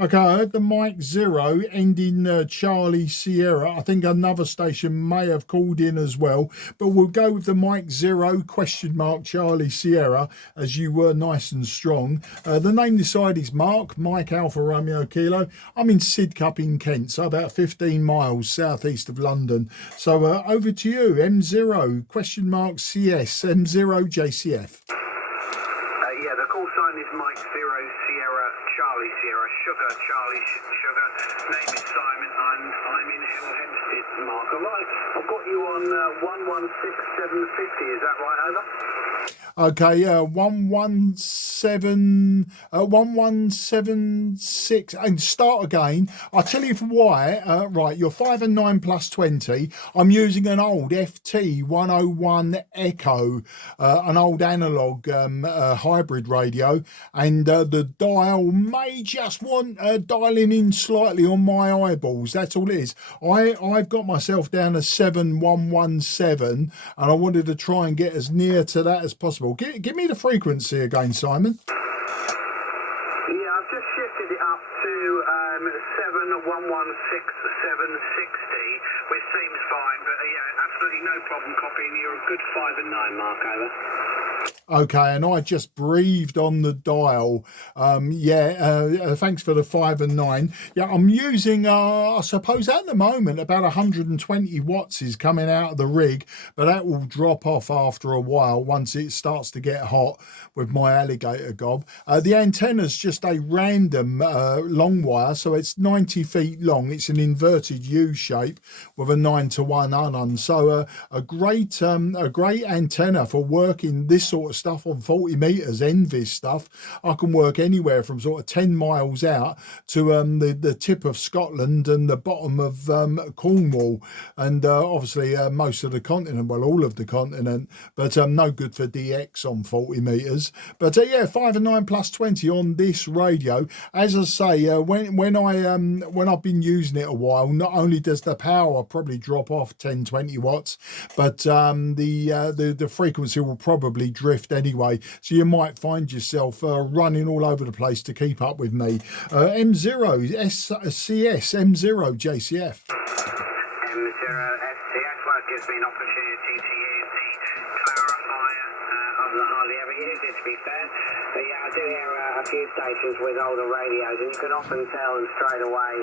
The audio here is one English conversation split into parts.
Okay, I heard the Mike 0 ending Charlie Sierra. I think another station may have called in as well, but we'll go with the Mike 0 Charlie Sierra, as you were nice and strong. The name this side is Mike Alpha Romeo Kilo. I'm in Sidcup in Kent, so about 15 miles southeast of London. So over to you, M0 CS M0 JCF. Yeah, the call sign is Mike 0 Sierra Charlie Sierra Sugar Charlie Sugar. Name is Simon. I'm in Hemel Hempstead, Mark. All right, I've got you on 116750. Is that right? Over. Okay, 1176 and start again. I'll tell you why. Right, you're 5 and 9 plus 20. I'm using an old FT101 Echo, an old analog hybrid radio, and the dial may just want dialing in slightly on my eyeballs. That's all it is. I've got myself down as 7117, and I wanted to try and get as near to that as possible. Give me the frequency again, Simon. Yeah, I've just shifted it up to 7116760, which seems fine, but yeah, absolutely no problem copying. You're a good 5 and 9, Mark. Over. Okay, and I just breathed on the dial. Thanks for the 5 and 9. Yeah, I'm using, I suppose at the moment, about 120 watts is coming out of the rig, but that will drop off after a while once it starts to get hot with my alligator gob. The antenna's just a random long wire, so it's 90 feet long. It's an inverted U shape with a 9-to-1 unun. So a great antenna for working this sort of stuff on 40 meters, Envis stuff. I can work anywhere from sort of 10 miles out to the tip of Scotland and the bottom of Cornwall, and obviously most of the continent, well, all of the continent, but no good for DX on 40 meters. But yeah, 5 and 9 plus 20 on this radio. As I say, when I've been using it a while, not only does the power probably drop off 10-20 watts, but the frequency will probably drift anyway, so you might find yourself running all over the place to keep up with me. M0 CS M0 JCF. M0 SCF, well, it gives me an opportunity to use the clarifier. I've not hardly ever used it, to be fair, but yeah, I do hear a few stations with older radios, and you can often tell them straight away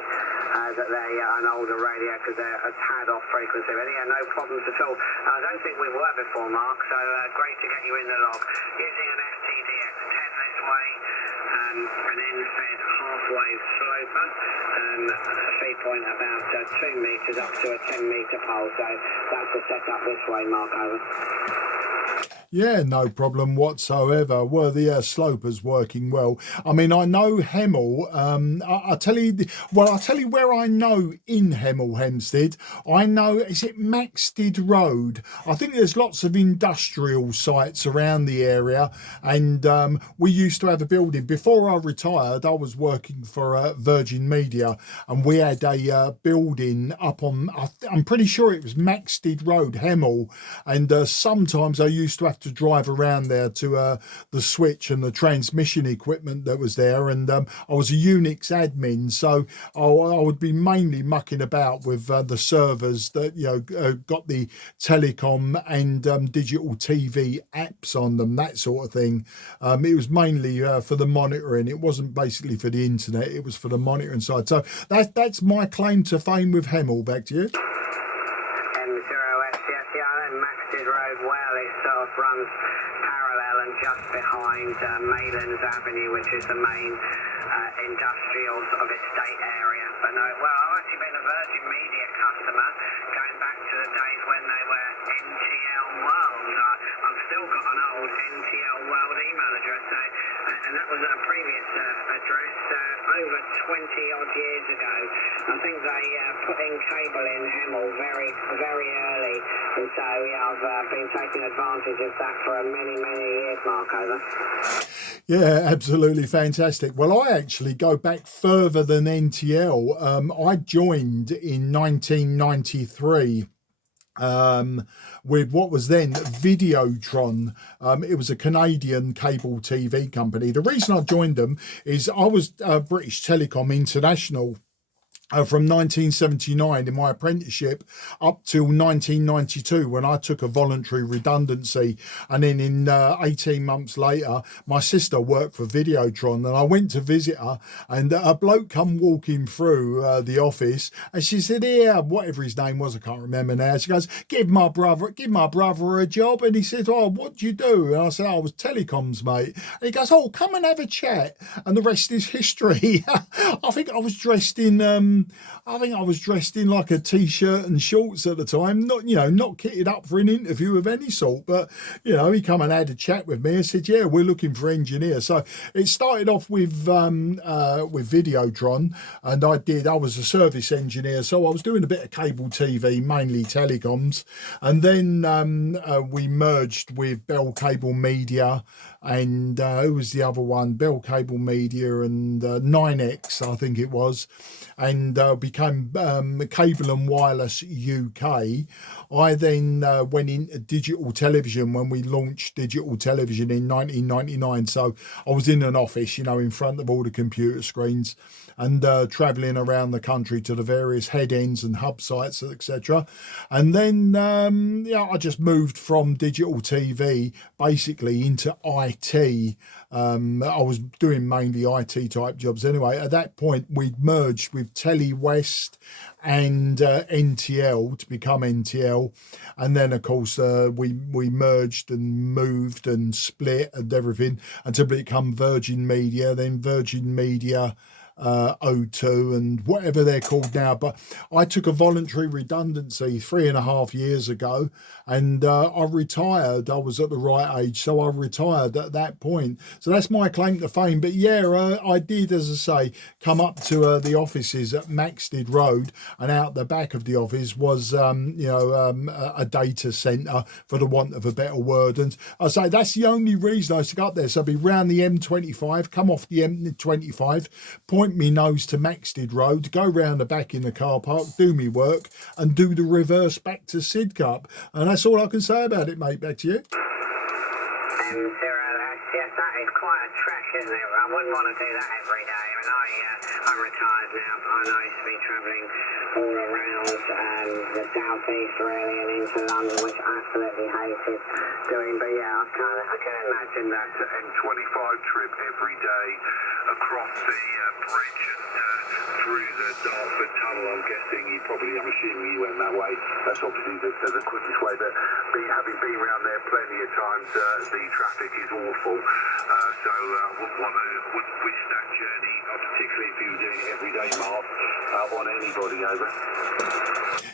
that they're an older radio because they're a tad off frequency. But yeah, no problems at all. I don't think we've worked before, Mark, so great to get you in the log. Using an FTDX10 this way, an in-fed half-wave sloper, a feed point about 2 meters up to a 10-meter pole, so that's the setup this way, Mark. Over. Yeah, no problem whatsoever. Were the slopers working well? I mean, I know Hemel. I'll tell you where I know in Hemel Hempstead. I know, is it Maxted Road? I think there's lots of industrial sites around the area, and we used to have a building. Before I retired, I was working for Virgin Media, and we had a building up on, I'm pretty sure it was Maxted Road, Hemel, and sometimes I used to have to drive around there to the switch and the transmission equipment that was there, and I was a Unix admin, so I would be mainly mucking about with the servers that got the telecom and digital TV apps on them, that sort of thing. It was mainly for the monitoring. It wasn't basically for the internet, it was for the monitoring side. So that's my claim to fame with Hemel. Back to you. Runs parallel and just behind Maylands Avenue, which is the main industrial sort of estate area. But no, well, I've actually been a Virgin Media customer going back to the days when they were NTL World. I've still got an old NTL World email address, and that was a previous address over 20 odd years ago. I think they put in cable in Hemel very, very early, and so yeah, I've been taking advantage of that for many, many years, Mark. Over. Yeah, absolutely fantastic. Well, I actually go back further than NTL. I joined in 1993. with what was then Videotron. It was a Canadian cable TV company. The reason I joined them is I was British Telecom International from 1979 in my apprenticeship up till 1992 when I took a voluntary redundancy, and then in 18 months later my sister worked for Videotron, and I went to visit her, and a bloke come walking through the office, and she said, "Here, whatever his name was, I can't remember now." She goes, give my brother a job." And he said, "Oh, what do you do?" And I said, "Oh, I was telecoms, mate." And he goes, "Oh, come and have a chat." And the rest is history. I think I was dressed in like a t-shirt and shorts at the time, not kitted up for an interview of any sort, but he come and had a chat with me and said, "Yeah, we're looking for engineers." So it started off with Videotron, and I was a service engineer, so I was doing a bit of cable TV, mainly telecoms, and then we merged with Bell Cable Media, and who was the other one? Bell Cable Media and 9X, I think it was, and became Cable and Wireless UK. I then went into digital television when we launched digital television in 1999. So I was in an office, in front of all the computer screens, and travelling around the country to the various head ends and hub sites, etc. And then I just moved from digital TV basically into IT. I was doing mainly IT type jobs anyway. At that point, we'd merged with Telly West and NTL to become NTL, and then of course we merged and moved and split and everything until we become Virgin Media, then Virgin Media O2 and whatever they're called now. But I took a voluntary redundancy 3.5 years ago, and I retired. I was at the right age, so I retired at that point. So that's my claim to fame. But yeah, I did, as I say, come up to the offices at Maxted Road, and out the back of the office was a data centre, for the want of a better word. And I say that's the only reason I used to go up there. So I'd be round the M25, come off the M25, point me nose to Maxted Road, go round the back in the car park, do me work, and do the reverse back to Sidcup. And that's all I can say about it, mate. Back to you. Yes, that is quite a trek, isn't it? I wouldn't want to do that every day. I mean, I'm retired now, but I used to be travelling all around the southeast really and into London, which I absolutely hated doing. But yeah, I can imagine that. M25 trip every day across the bridge and through the Dartford Tunnel. I'm assuming you went that way. That's obviously the quickest way. But having been around there plenty of times, the traffic is awful. So wouldn't wish that journey, particularly if you were doing it every day, Mark, on anybody. Over.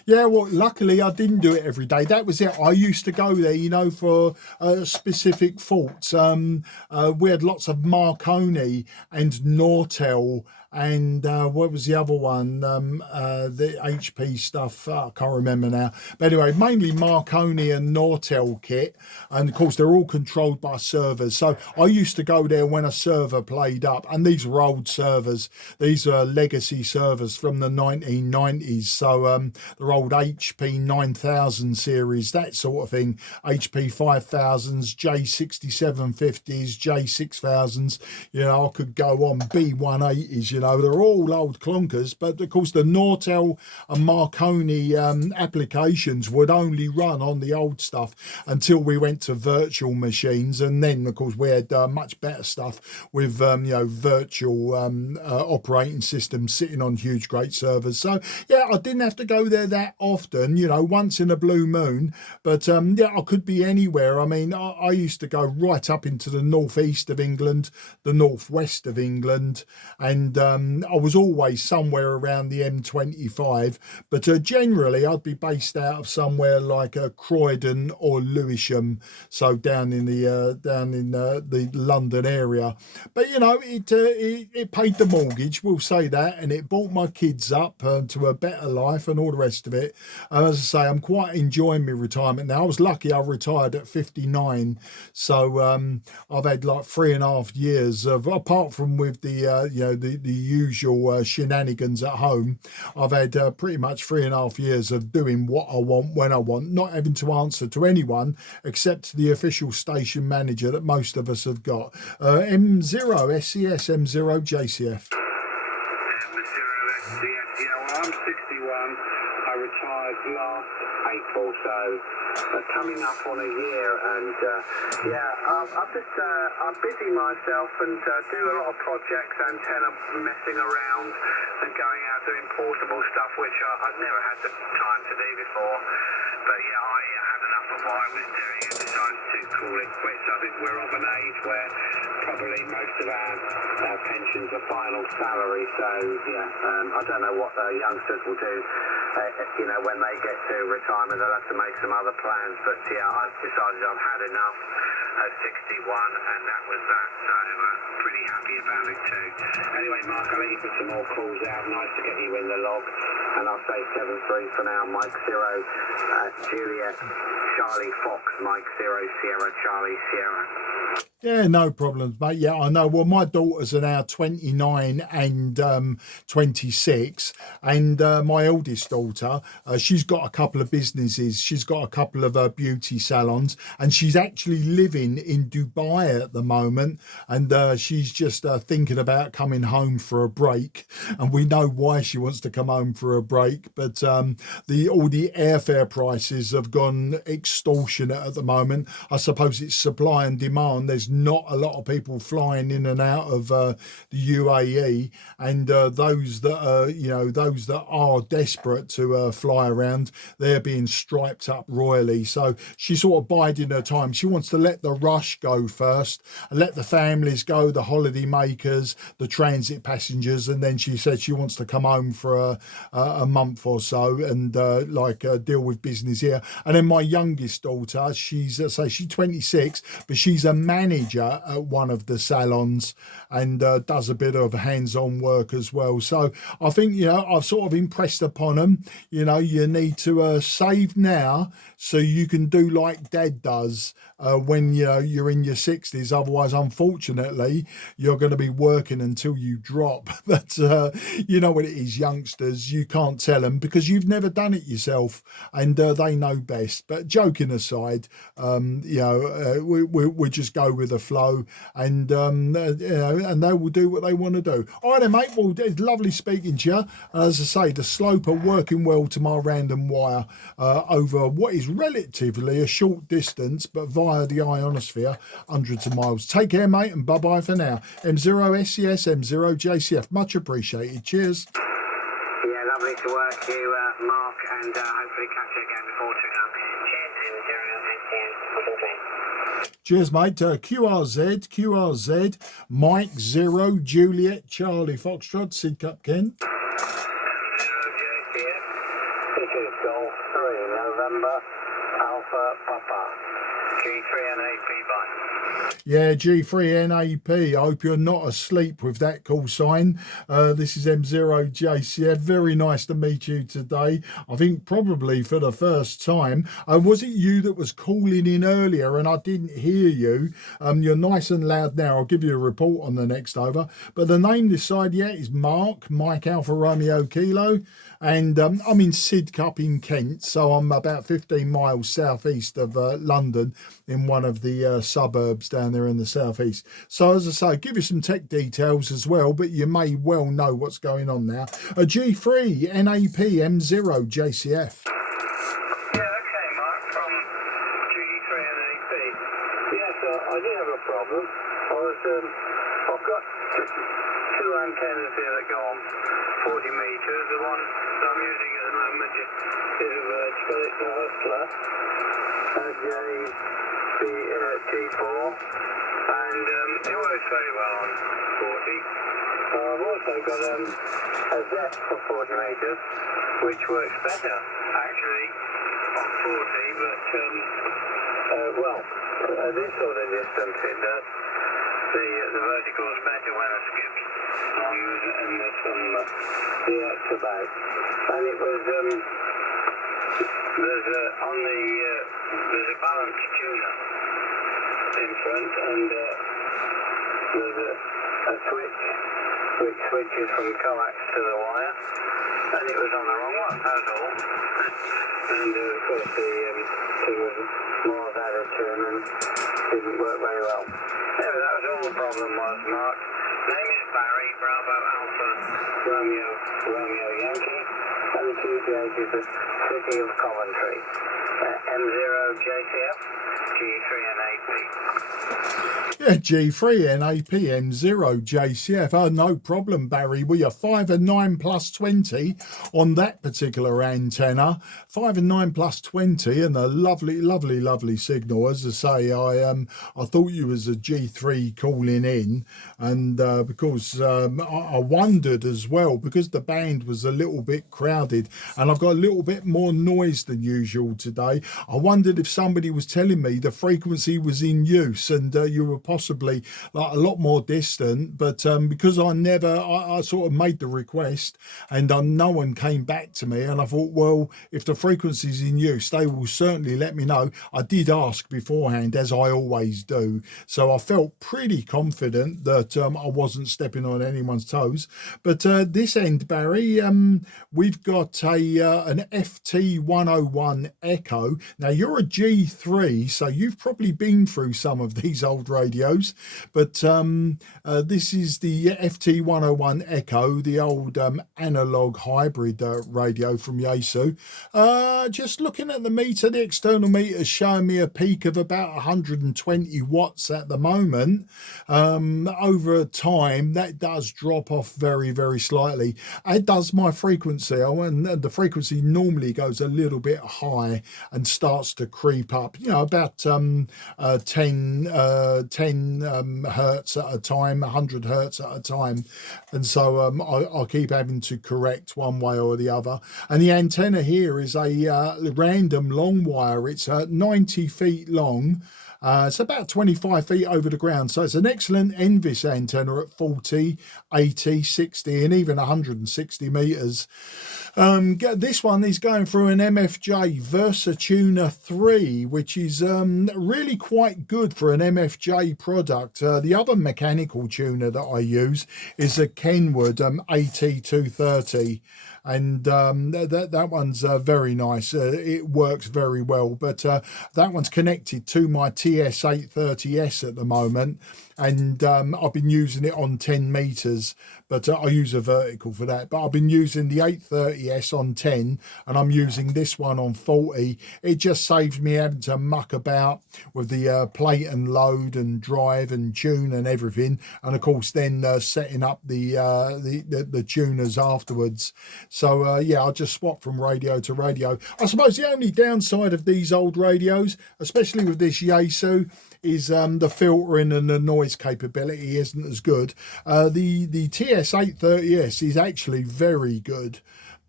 Yeah, well, luckily I didn't do it every day. That was it. I used to go there, for specific faults. We had lots of Marconi and Nortel, and what was the other one? The HP stuff. I can't remember now. But anyway, mainly Marconi and Nortel kit, and of course they're all controlled by servers. So I used to go there when a server played up, and these were old servers. These are legacy servers from the 1990s. So they're old HP 9000 series, that sort of thing. HP 5000s, J6750s, J6000s. I could go on, B180s. They're all old clunkers, but of course the Nortel and Marconi applications would only run on the old stuff until we went to virtual machines, and then of course we had much better stuff with virtual operating systems sitting on huge great servers. So yeah, I didn't have to go there that often, once in a blue moon, but I could be anywhere. I mean, I used to go right up into the northeast of England, the northwest of England, and I was always somewhere around the M25, but generally I'd be based out of somewhere like Croydon or Lewisham, so down in the London area. whatever. But you know, it paid the mortgage, we'll say that, and it brought my kids up to a better life and all the rest of it. As I say, I'm quite enjoying my retirement now. I was lucky I retired at 59, so I've had like 3.5 years of, apart from with the you know, the usual shenanigans at home, I've had pretty much 3.5 years of doing what I want when I want, not having to answer to anyone except the official station manager that most of us have got. M0 SCS, M0 JCF. M0 SCS, yeah, well, I'm 61. I retired last April, so coming up on a year, and I'm busy myself and do a lot of projects, antenna messing around and going out doing portable stuff, which I've never had the time to do before. But yeah, I had enough of what I was doing and decided to call it quits. I think we're of an age where probably most of our pensions are final salary, so yeah, I don't know what the youngsters will do. You know, when they get to retirement, they'll have to make some other plans. But yeah, I've decided I've had enough at 61, and that was that. So pretty happy about it too. Anyway, Mark, I'll let you put some more calls out. Nice to get you in the log. And I'll say 7-3 for now. Mike 0, Juliet, Charlie Fox, Mike 0, Sierra, Charlie, Sierra. Yeah, no problems, mate. Yeah, I know. Well, my daughters are now 29 and 26, and my eldest daughter, she's got a couple of businesses. She's got a couple of beauty salons, and she's actually living in Dubai at the moment, and she's just thinking about coming home for a break. And we know why she wants to come home for a break, but all the airfare prices have gone extortionate at the moment. I suppose it's supply and demand. There's not a lot of people flying in and out of the UAE, and those that are desperate to fly around, they're being striped up royally. So she's sort of biding her time. She wants to let the rush go first, and let the families go, the holiday makers, the transit passengers, and then she said she wants to come home for a month or so and deal with business here. And then my youngest daughter, she's 26, but she's a manager at one of the salons and does a bit of hands-on work as well. So I think, you know, I've sort of impressed upon them, you know, you need to save now so you can do like Dad does when, you know, you're in your 60s. Otherwise, unfortunately, you're going to be working until you drop. But you know what it is, youngsters, you can't tell them because you've never done it yourself, and they know best. But joking aside, you know, we just go with the flow, and you know, and they will do what they want to do. All right then, mate. Well, it's lovely speaking to you. As I say, the slope are working well to my random wire over what is relatively a short distance, but via the ionosphere, hundreds of miles. Take care, mate, and bye-bye for now. M0 SCS, M0 JCF. Much appreciated. Cheers. Yeah, lovely to work you, Mark, and hopefully catch you again before too long. Cheers, M0 SCS. Cheers, mate. QRZ, Mike 0, Juliet, Charlie Foxtrot, Sid Cup Ken. This is Golf 3, November, Alpha, Papa. G3NAP, bye. Yeah, G3NAP. I hope you're not asleep with that call sign. This is M0 JCF. Very nice to meet you today. I think probably for the first time. Was it you that was calling in earlier and I didn't hear you? You're nice and loud now. I'll give you a report on the next over. But the name this side, yeah, is Mark, Mike Alpha Romeo Kilo. And I'm in Sidcup in Kent, so I'm about 15 miles southeast of London in one of the suburbs down there in the southeast. So as I say, give you some tech details as well, but you may well know what's going on now. A G3 NAP M0 JCF. Yeah, okay, Mark, from G3NAP. Yeah, so I did have a problem. I've got two antennas here that go on 40 metres. The one that I'm using at the moment is a Verge, but it's a Hustler, G4, and it works very well on 40. I've also got a Z for 40 metres, which works better actually on 40, but well, at this sort of distance it does. The the vertical's better when I skip longs and there's some DX about. And it was, there's a balanced tuner in front, and there's a switch which switches from coax to the wire, and it was on the wrong one, that was all. And of course the thing was more out of tune and didn't work very well. Anyway, that was all the problem was, Mark. Name is Barry, Bravo Alpha, Romeo Yankee, and the QTH is the City of Coventry. M0 JCF, G3 and AP. Yeah, G3 NAP M0 JCF. Oh, no problem, Barry. We are 5 and 9 plus 20 on that particular antenna. 5 and 9 plus 20, and a lovely signal. As I say, I thought you was a G3 calling in, and because I wondered as well, because the band was a little bit crowded, and I've got a little bit more noise than usual today. I wondered if somebody was telling me the frequency was in use, and you were possibly like a lot more distant, but because I sort of made the request, and no one came back to me, and I thought, well, if the frequency's in use, they will certainly let me know. I did ask beforehand, as I always do, so I felt pretty confident that I wasn't stepping on anyone's toes. But this end, Barry, we've got an FT101 Echo. Now, you're a G3, so you've probably been through some of these old radios, but this is the FT101 Echo, the old analog hybrid radio from Yaesu. Just looking at the meter, the external meter is showing me a peak of about 120 watts at the moment. Over time, that does drop off very slightly. It does my frequency, and the frequency normally goes a little bit high and starts to creep up, you know, about 10 hertz at a time, 100 hertz at a time, and so I keep having to correct one way or the other. And the antenna here is a random long wire. It's 90 feet long. It's about 25 feet over the ground, so it's an excellent NVIS antenna at 40, 80, 60 and even 160 meters. This one is going through an MFJ VersaTuner 3, which is really quite good for an MFJ product. The other mechanical tuner that I use is a Kenwood AT230. And that one's very nice. It works very well, but that one's connected to my TS830S at the moment, and I've been using it on 10 meters, but I use a vertical for that. But I've been using the 830S on 10, and I'm using this one on 40. It just saves me having to muck about with the plate and load and drive and tune and everything, and of course then setting up the tuners afterwards. So yeah, I'll just swap from radio to radio. I suppose the only downside of these old radios, especially with this Yaesu, is the filtering and the noise capability isn't as good. The TS830S is actually very good,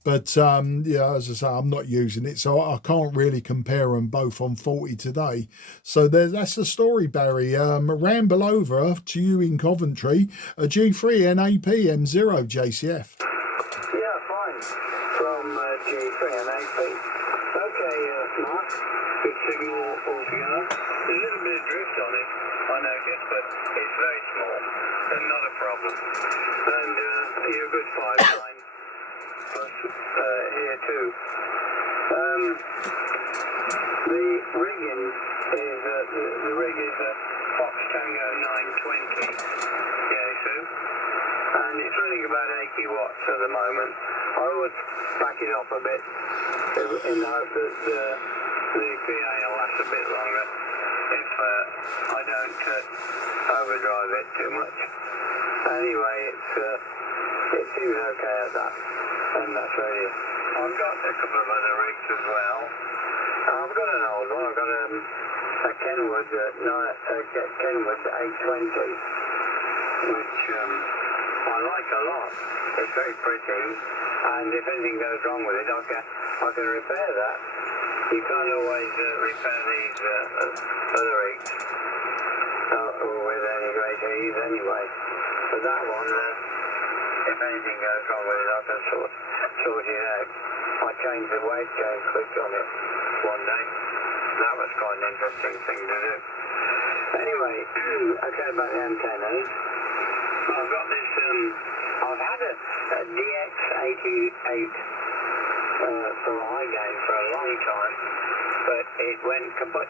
but yeah, as I say, I'm not using it, so I can't really compare them both on 40 today. So that's the story, Barry. Ramble over to you in Coventry, a G3 NAP M0 JCF. Yeah, fine. From G3 and AP. Okay, Mark. Good signal altogether. There's a little bit of drift on it, I noticed, but it's very small and not a problem. And you're a good 5.9 plus here too. The rigging is the rig is a Fox Tango 920 Yaesu, and it's running about 80 watts at the moment. I would back it up a bit in the hope that the PA will last a bit longer if I don't overdrive it too much. Anyway, it seems okay at that, and that's radio. I've got a couple of other rigs as well. I've got an old one. I've got a Kenwood 820, which I like a lot. It's very pretty, and if anything goes wrong with it, I can repair that. You can't always repair these other rigs with any great ease anyway. anyway. But that one, if anything goes wrong with it, I can sort it out. I changed the wave change switch on it one day. That was quite an interesting thing to do. Anyway, okay, about the antennas. I've got this, I've had a DX88 for high gain for a long time, but it went kaput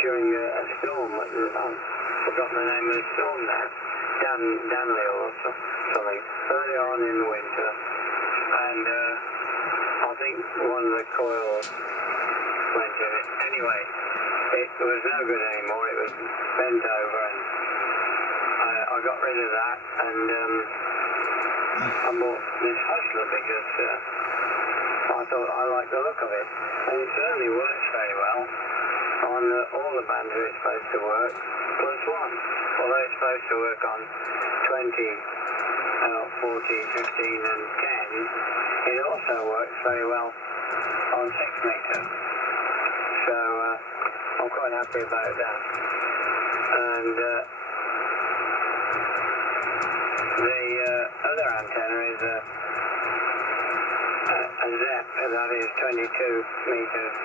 during a storm. I've forgotten the name of the storm now. Danley or something. Early on in the winter, and I think one of the coils went in it. Anyway, it was no good anymore. It was bent over, and I got rid of that, and I bought this Hustler because I thought I liked the look of it, and it certainly works very well on all the bands where it's supposed to work, plus one. Although it's supposed to work on 20, 40, 15 and 10, it also works very well on 6 meter. So I'm quite happy about that. And the other antenna is a ZEP, that is 22 meters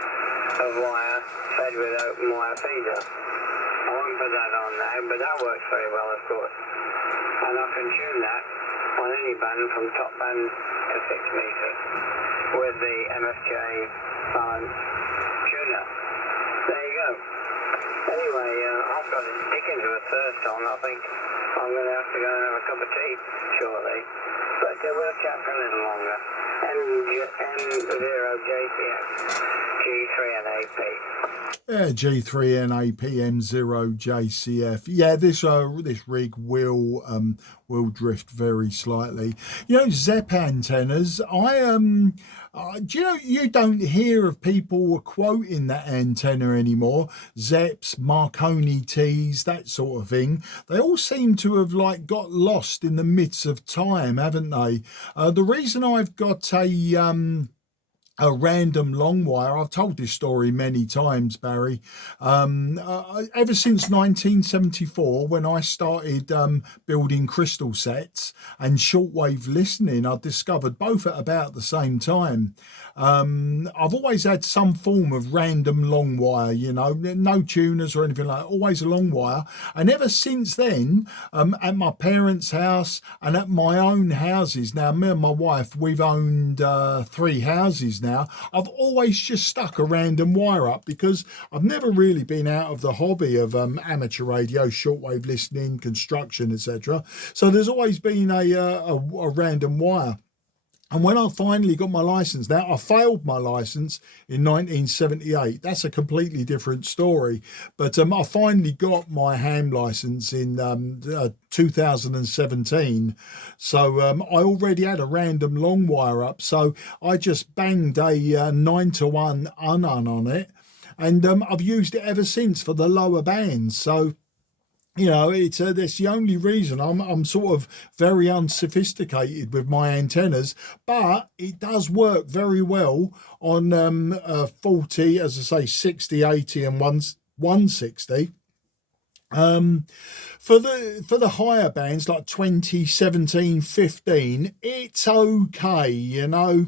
of wire fed with open wire feeder. I won't put that on now, but that works very well, of course. And I can tune that on any band from top band to 6 meters with the MFJ balance tuner. There you go. Anyway, I've got to stick into a thirst on. I think I'm going to have to go and have a cup of tea shortly. But we'll chat for a little longer. M0JCF G3NAP. Yeah, G3NAPM0JCF. Yeah, this rig will drift very slightly. You know, ZEP antennas. Do you know, you don't hear of people quoting that antenna anymore. ZEPs, Marconi Ts, that sort of thing. They all seem to have like got lost in the midst of time, haven't they? The reason I've got a random long wire. I've told this story many times, Barry. Ever since 1974, when I started building crystal sets and shortwave listening, I discovered both at about the same time. I've always had some form of random long wire, you know, no tuners or anything like that, always a long wire. And ever since then, at my parents' house and at my own houses, now me and my wife, we've owned 3 houses now. I've always just stuck a random wire up because I've never really been out of the hobby of amateur radio, shortwave listening, construction, etc. So there's always been a random wire. And when I finally got my license, now I failed my license in 1978. That's a completely different story. But I finally got my ham license in 2017. So I already had a random long wire up. So I just banged a 9-to-1 unun on it. And I've used it ever since for the lower bands. So, you know, it's that's the only reason I'm sort of very unsophisticated with my antennas, but it does work very well on 40, as I say, 60, 80 and 160. For the higher bands like 20, 17, 15, it's okay, you know.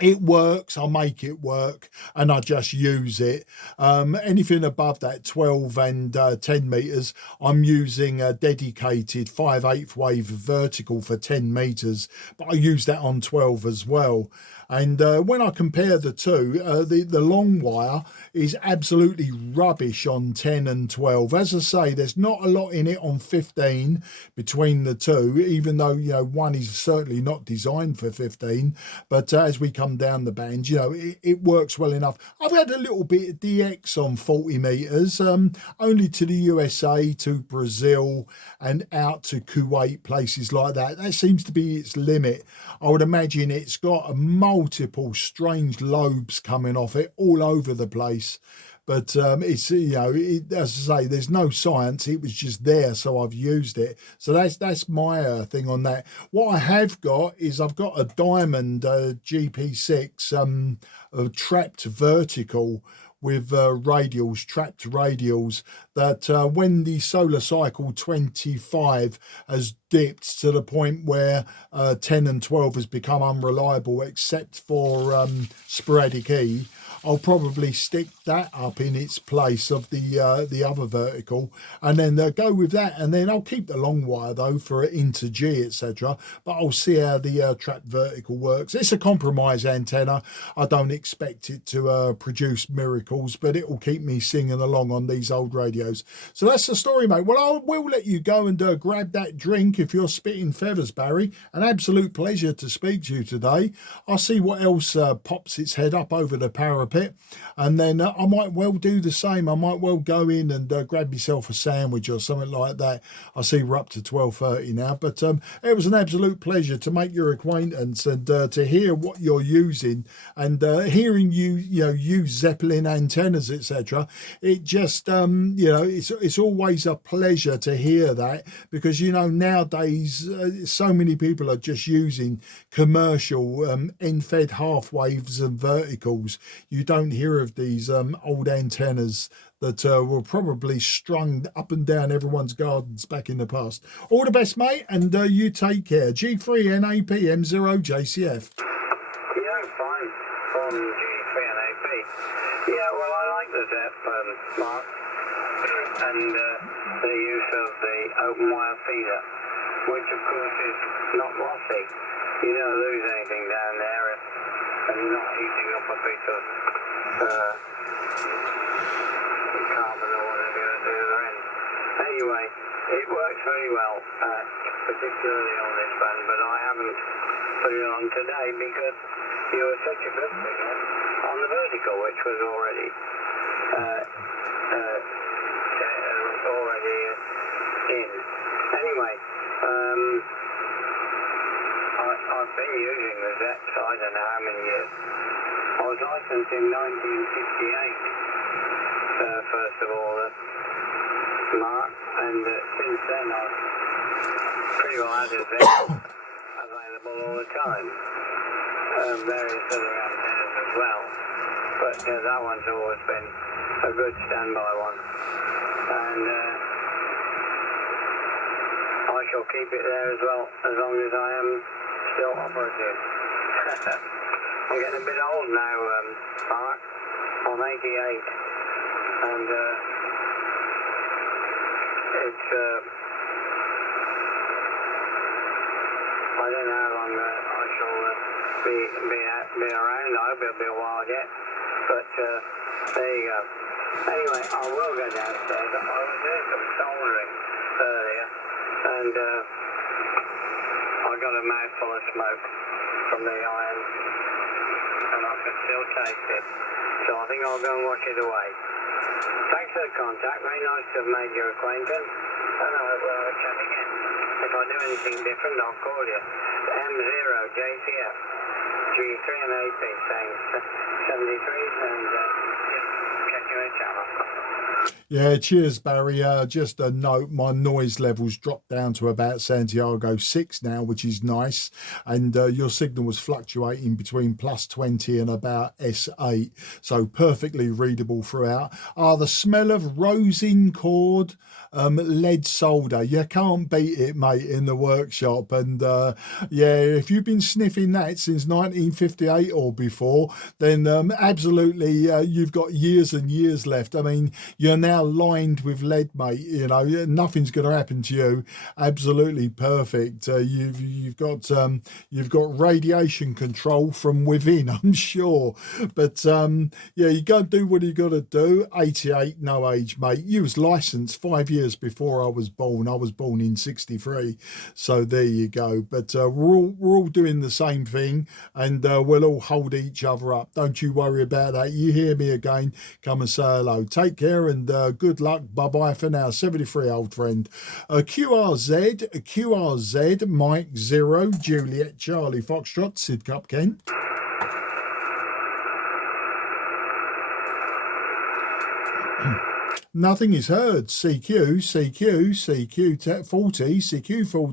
It works, I make it work, and I just use it. Anything above that 12 and 10 meters, I'm using a dedicated 5/8 wave vertical for 10 meters, but I use that on 12 as well. And when I compare the two, the long wire is absolutely rubbish on 10 and 12. As I say, there's not a lot in it on 15 between the two, even though, you know, one is certainly not designed for 15. But as we come down the band, you know, it works well enough. I've had a little bit of DX on 40 meters, only to the USA, to Brazil, and out to Kuwait, places like that. That seems to be its limit. I would imagine it's got a multiple strange lobes coming off it all over the place. But it's, you know, as I say, there's no science. It was just there, so I've used it. So that's my thing on that. What I have got is I've got a diamond GP6 trapped vertical with radials, trapped radials, that when the solar cycle 25 has dipped to the point where 10 and 12 has become unreliable except for sporadic E, I'll probably stick that up in its place of the other vertical, and then go with that, and then I'll keep the long wire though for into G, etc. But I'll see how the trapped vertical works. It's a compromise antenna. I don't expect it to produce miracles, but it will keep me singing along on these old radios. So that's the story, mate. Well, I will let you go and grab that drink if you're spitting feathers, Barry. An absolute pleasure to speak to you today. I'll see what else pops its head up over the parapet, and then I might well do the same. I might well go in and grab myself a sandwich or something like that. I see we're up to 12:30 now, but it was an absolute pleasure to make your acquaintance and to hear what you're using, and hearing you use Zeppelin antennas, etc. It just it's always a pleasure to hear that, because nowadays so many people are just using commercial end-fed half waves and verticals. You don't hear of these old antennas that were probably strung up and down everyone's gardens back in the past. All the best, mate, and you take care. G3NAP M0JCF. Yeah, fine. From G3NAP. Yeah, well, I like the ZEP, Mark, and the use of the open wire feeder, which of course is not lossy. You don't lose anything down there, and you're not heating up a bit of carbon or whatever you're going to do at the end. Anyway, it works very well, particularly on this band, but I haven't put it on today because you were such a good figure on the vertical, which was already in. Anyway, I've been using the ZEPs, I don't know how many years. I was licensed in 1958, first of all, Mark, and since then I've pretty well had a ZEP available all the time. Various other antennas as well, but that one's always been a good standby one, and I shall keep it there as well, as long as I am still operative. I'm getting a bit old now, Mark. I'm 88, and it's I don't know how long I shall be around. I hope it'll be a while yet, but there you go. Anyway, I will go downstairs. I was doing some soldering earlier, and I got a mouthful of smoke from the iron, and I can still taste it. So I think I'll go and wash it away. Thanks for the contact. Very nice to have made your acquaintance, and I hope we'll have a chat again. If I do anything different, I'll call you. M0JCF, G3NAP, saying 73, and just check your channel. Yeah, cheers, Barry. Just a note, my noise levels dropped down to about Santiago 6 now, which is nice. And your signal was fluctuating between +20 and about S8. So perfectly readable throughout. The smell of rosin cord, lead solder. You can't beat it, mate, in the workshop. And yeah, if you've been sniffing that since 1958 or before, then absolutely you've got years and years left. I mean, you're now lined with lead, mate. Nothing's going to happen to you. Absolutely perfect. You've got radiation control from within, I'm sure. But yeah, you got to do what you got to do. 88, no age, mate. You was licensed 5 years before I was born. I was born in 63, so there you go. But we're all doing the same thing, and we'll all hold each other up. Don't you worry about that. You hear me again, come and say hello. Take care, and good luck. Bye bye for now. 73, old friend. QRZ Mike 0 Juliet Charlie Foxtrot Sid Cup Kent. Nothing is heard. CQ 40, CQ40,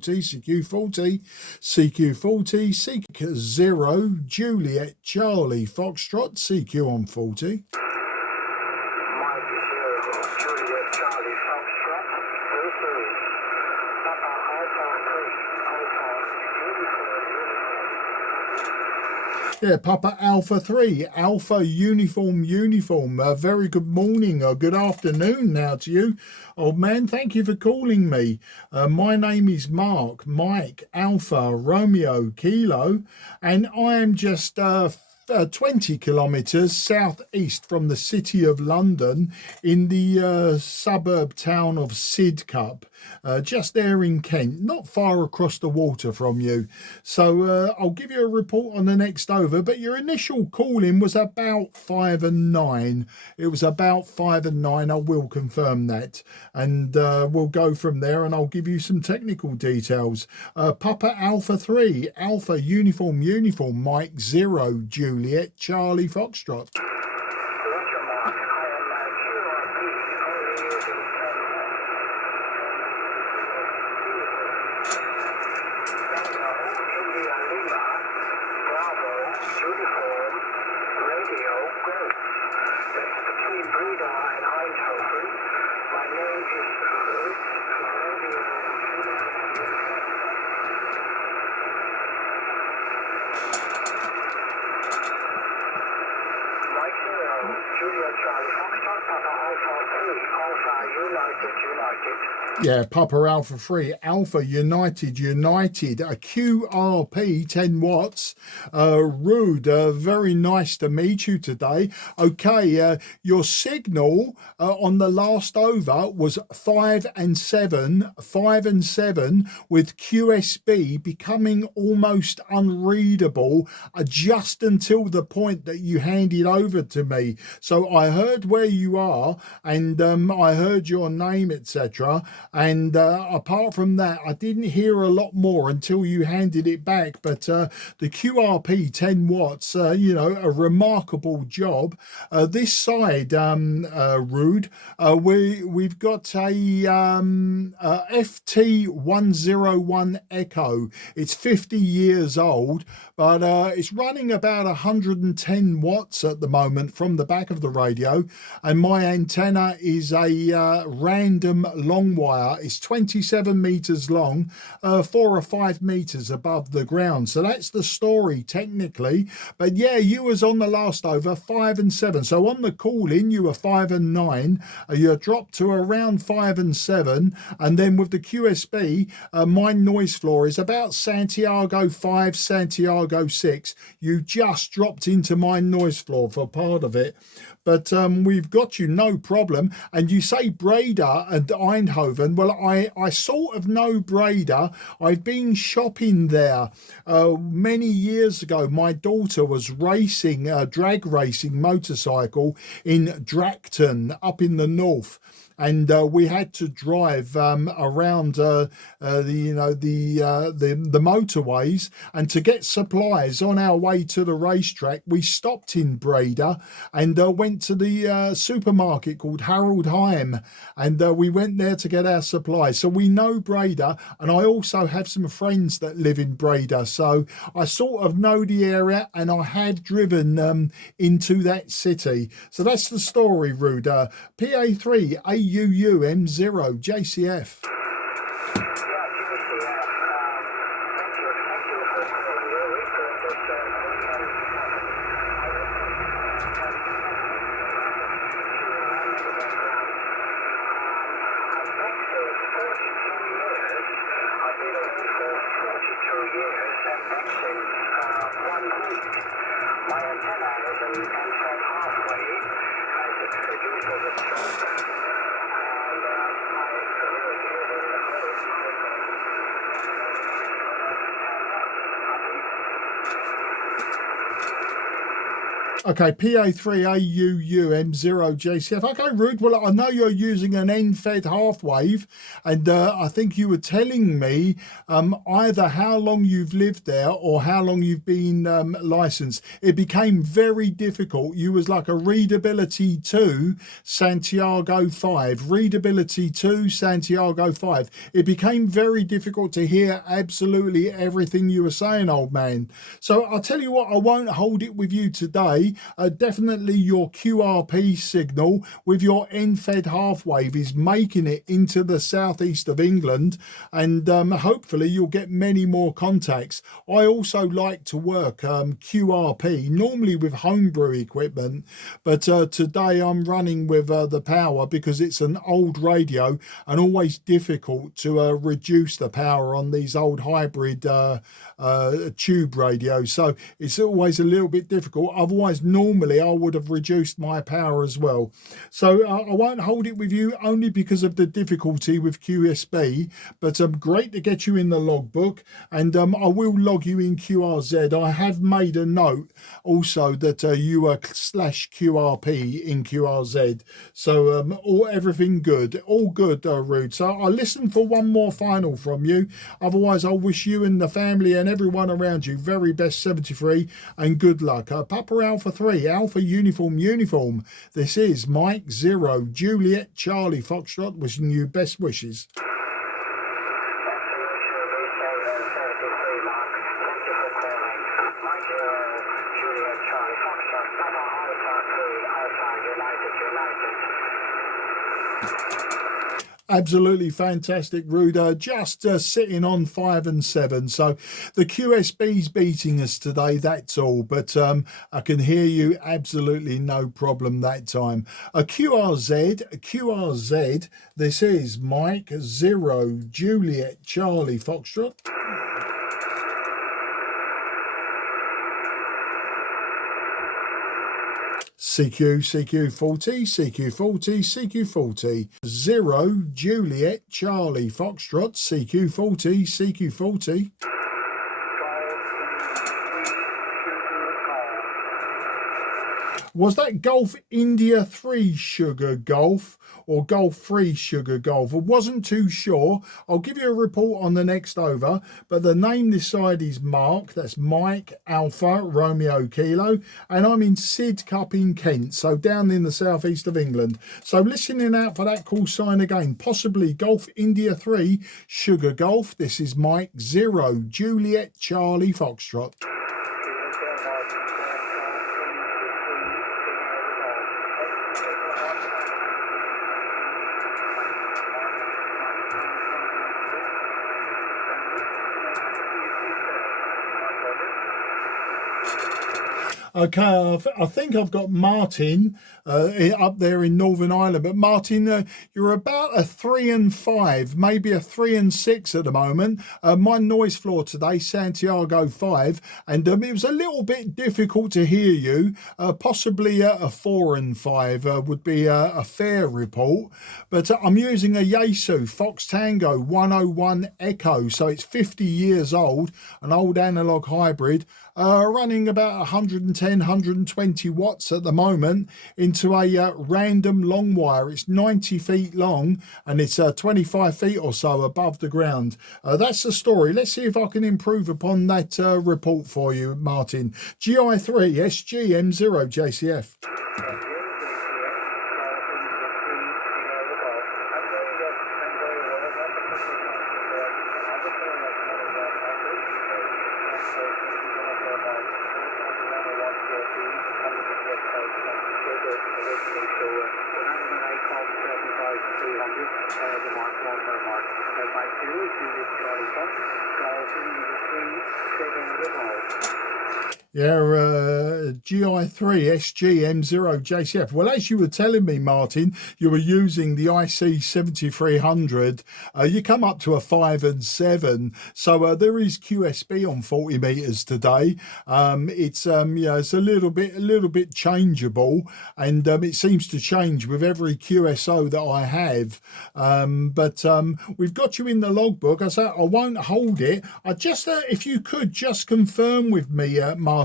CQ0, Juliet, Charlie, Foxtrot, CQ on 40. Yeah, Papa Alpha 3, Alpha Uniform. Very good morning or good afternoon now to you, old man. Thank you for calling me. My name is Mark, Mike, Alpha, Romeo, Kilo, and I am just 20 kilometres southeast from the city of London in the suburb town of Sidcup, just there in Kent, not far across the water from you. So I'll give you a report on the next over, but your initial call-in was about 5 and 9. It was about 5 and 9, I will confirm that. And we'll go from there and I'll give you some technical details. Papa Alpha 3, Alpha Uniform, Mike 0, Juliet, Charlie Foxtrot. Roger, Mark. I am QRP, only using 10 India Lima, Bravo, Uniform, Radio, Growth. That's between Breda and Eindhoven. My name is Ruth, Radio, Mike 0, Julia Charlie Foxtrot, Papa Alpha 3, Alpha United. Yeah, Papa Alpha 3, Alpha United, a QRP 10 watts. Rude, very nice to meet you today. Okay, your signal on the last over was 5 and 7, with QSB becoming almost unreadable just until the point that you handed over to me. So I heard where you are and I heard your name, etc. And apart from that, I didn't hear a lot more until you handed it back. But the QRP 10 watts, you know, a remarkable job. This side, Rude, we've got a FT101 Echo. It's 50 years old, but it's running about 110 watts at the moment from the back of the radio. And my antenna is a random long wire. It's 27 meters long, 4 or 5 meters above the ground. So that's the story technically. But yeah, you was on the last over 5 and 7. So on the call in, you were 5 and 9. You dropped to around 5 and 7. And then with the QSB, my noise floor is about Santiago 5, Santiago 6. You just dropped into my noise floor for part of it. But we've got you, no problem. And you say Breda and Eindhoven. Well, I sort of know Breda. I've been shopping there many years ago. My daughter was racing, drag racing motorcycle in Dracton up in the north. And we had to drive around the motorways, and to get supplies on our way to the racetrack, we stopped in Breda and went to the supermarket called Harold Heim, and we went there to get our supplies. So we know Breda, and I also have some friends that live in Breda, so I sort of know the area, and I had driven into that city. So that's the story, Rude. PA3 AUU M0 JCF. My antenna is an N-set halfway as it's produced as a stroke. And my career is in the Okay, PA3AUU M0 JCF. Okay, Rude. Well, I know you're using an N-fed half wave, and I think you were telling me either how long you've lived there or how long you've been licensed. It became very difficult. You was like a readability 2 Santiago 5. Readability 2 Santiago 5. It became very difficult to hear absolutely everything you were saying, old man. So I'll tell you what, I won't hold it with you today. today. Definitely your QRP signal with your end-fed half wave is making it into the southeast of England, and hopefully you'll get many more contacts. I also like to work QRP, normally with homebrew equipment, but today I'm running with the power because it's an old radio and always difficult to reduce the power on these old hybrid tube radios, so it's always a little bit difficult. Otherwise, normally I would have reduced my power as well. So I won't hold it with you only because of the difficulty with QSB, but great to get you in the logbook, and I will log you in QRZ. I have made a note also that you are /QRP in QRZ, so everything good, all good, Rude. So I'll listen for one more final from you. Otherwise, I'll wish you and the family and everyone around you very best 73 and good luck. Papa Alpha 3, Alpha Uniform. This is Mike 0 Juliet Charlie Foxtrot wishing you best wishes. Absolutely fantastic, Ruder. Just sitting on 5 and 7. So the QSB's beating us today, that's all. But I can hear you absolutely no problem that time. QRZ, this is Mike 0 Juliet Charlie Foxtrot. CQ40, 0 Juliet Charlie Foxtrot, CQ40. Was that Golf India 3 Sugar Golf or Golf 3 Sugar Golf? I wasn't too sure. I'll give you a report on the next over, but the name this side is Mark. That's Mike Alpha Romeo Kilo, and I'm in Sidcup in Kent, so down in the southeast of England. So listening out for that call sign again, possibly Golf India 3 Sugar Golf. This is Mike 0 Juliet Charlie Foxtrot. Okay, I think I've got Martin up there in Northern Ireland. But Martin, you're about a 3 and 5, maybe a 3 and 6 at the moment. My noise floor today, Santiago 5, and it was a little bit difficult to hear you. Possibly a 4 and 5 would be a fair report. But I'm using a Yaesu Fox Tango 101 Echo, so it's 50 years old, an old analog hybrid. Running about 110, 120 watts at the moment into a random long wire. It's 90 feet long and it's 25 feet or so above the ground. That's the story. Let's see if I can improve upon that report for you, Martin. GI3 SGM0 JCF. Yeah, GI3 SGM0 JCF. Well, as you were telling me, Martin, you were using the IC 7300. You come up to a 5 and 7. So there is QSB on 40 meters today. It's it's a little bit changeable, and it seems to change with every QSO that I have. But we've got you in the logbook. I say I won't hold it. I just if you could just confirm with me, Martin,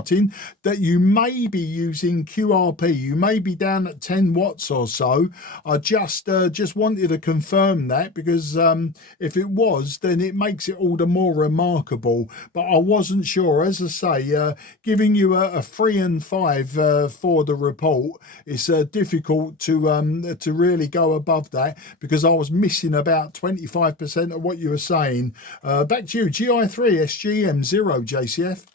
that you may be using QRP. You may be down at 10 watts or so. I just wanted to confirm that, because if it was, then it makes it all the more remarkable. But I wasn't sure. As I say, giving you a 3 and 5 for the report, it's difficult to really go above that, because I was missing about 25% of what you were saying. Back to you, GI3 SGM0 JCF.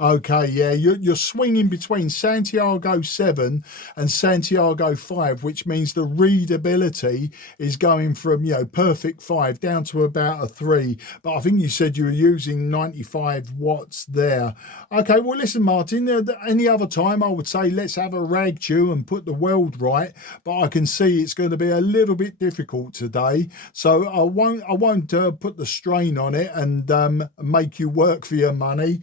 Okay, yeah, you're swinging between Santiago 7 and Santiago 5, which means the readability is going from, perfect 5 down to about a 3. But I think you said you were using 95 watts there. Okay, well, listen, Martin, any other time I would say let's have a rag chew and put the weld right, but I can see it's going to be a little bit difficult today. So I won't put the strain on it and make you work for your money.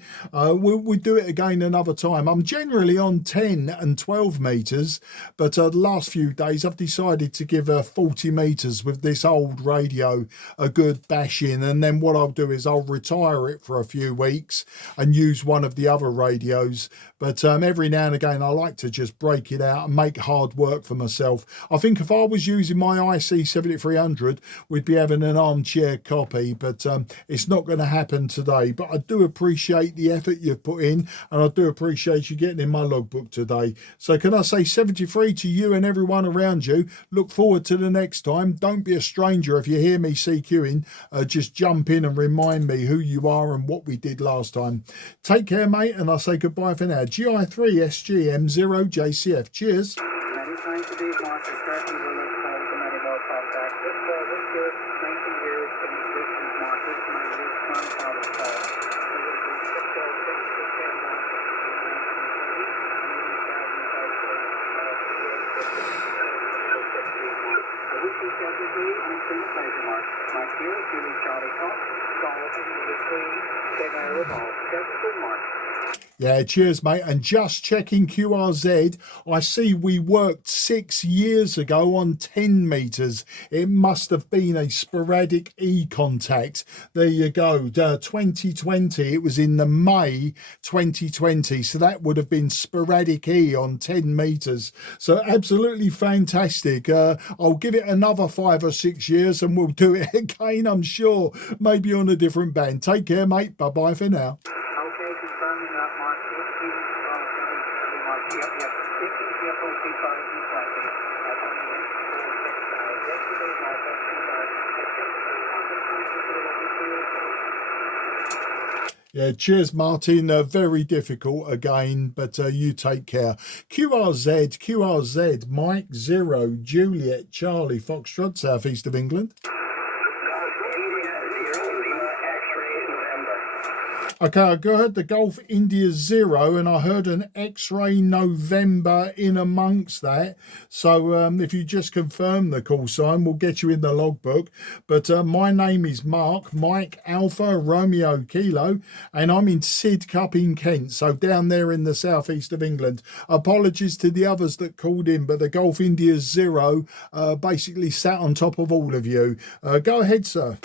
We'll do it again another time. I'm generally on 10 and 12 meters, but the last few days I've decided to give 40 meters with this old radio a good bash in, and then what I'll do is I'll retire it for a few weeks and use one of the other radios. But every now and again I like to just break it out and make hard work for myself. I think if I was using my IC7300 we'd be having an armchair copy, but it's not going to happen today. But I do appreciate the effort you've put in, and I do appreciate you getting in my logbook today. So can I say 73 to you and everyone around you? Look forward to the next time. Don't be a stranger. If you hear me CQing, just jump in and remind me who you are and what we did last time. Take care, mate, and I'll say goodbye for now. GI3SGM0JCF. Cheers. Many trying to be marked certain will look forward to many more contacts. This ball this year, 19 years in existence market, my year's grandfather's ball. I wish you everything and it's been a pleasure, Mark. Mark here, Julie Charlie Top, Golf in between, Big Iowa Ball. Just good, Mark. Yeah, cheers, mate. And just checking QRZ, I see we worked 6 years ago on 10 meters. It must have been a sporadic E contact. There you go. 2020, it was in the May 2020. So that would have been sporadic E on 10 meters. So absolutely fantastic. I'll give it another 5 or 6 years and we'll do it again, I'm sure. Maybe on a different band. Take care, mate. Bye-bye for now. Okay, confirming that, Mark. Yep. 18 CQ40m FT101E. Yeah, cheers, Martin. Very difficult again, but you take care. QRZ, Mike 0, Juliet, Charlie, Foxtrot, southeast of England. Okay, I heard the Golf India 0 and I heard an X-Ray November in amongst that. So if you just confirm the call sign, we'll get you in the logbook. But my name is Mark, Mike Alpha Romeo Kilo, and I'm in Sidcup in Kent, so down there in the southeast of England. Apologies to the others that called in, but the Golf India 0 basically sat on top of all of you. Go ahead, sir.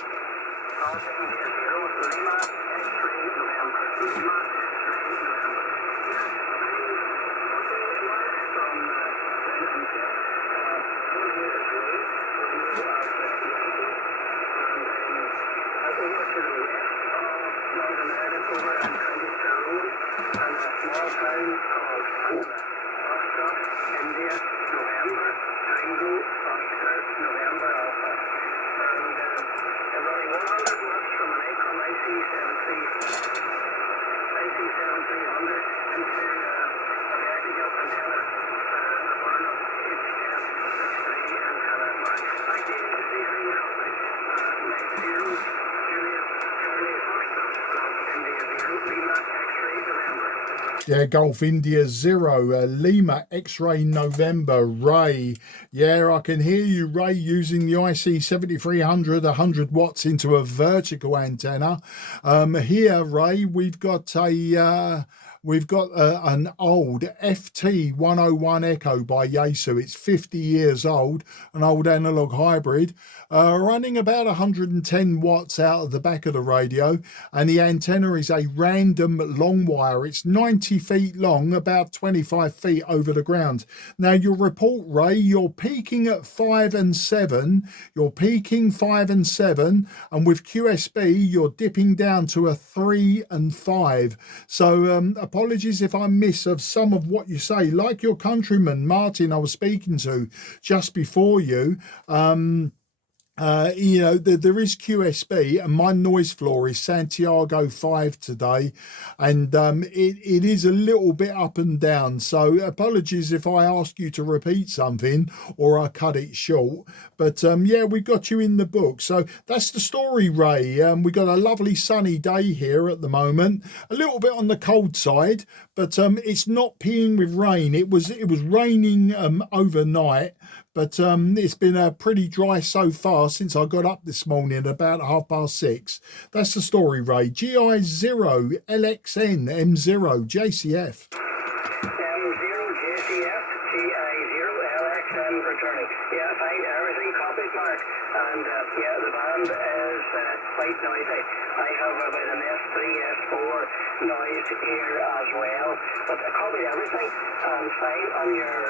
Yeah, Golf India 0, Lima X-Ray November, Ray. Yeah, I can hear you, Ray, using the IC7300, 100 watts into a vertical antenna. Here, Ray, we've got an old FT101 Echo by Yaesu. It's 50 years old, an old analog hybrid, running about 110 watts out of the back of the radio, and the antenna is a random long wire. It's 90 feet long, about 25 feet over the ground. Now, your report, Ray, you're peaking at 5 and 7. You're peaking 5 and 7, and with QSB, you're dipping down to a 3 and 5. So, apologies if I miss of some of what you say. Like your countryman, Martin, I was speaking to just before you, You know, there is QSB, and my noise floor is Santiago 5 today, and it is a little bit up and down. So apologies if I ask you to repeat something or I cut it short. But yeah, we got you in the book. So that's the story, Ray. We got a lovely sunny day here at the moment. A little bit on the cold side, but it's not peeing with rain. It was raining overnight. But it's been pretty dry so far since I got up this morning at about 6:30. That's the story, Ray. GI0 LXN M0 JCF. M0 JCF, GI0 LXN returning. Yeah, fine, everything copied, Mark. And yeah, the band is quite noisy. I have a bit of S3, S4 noise here as well. But I copied everything. And fine on your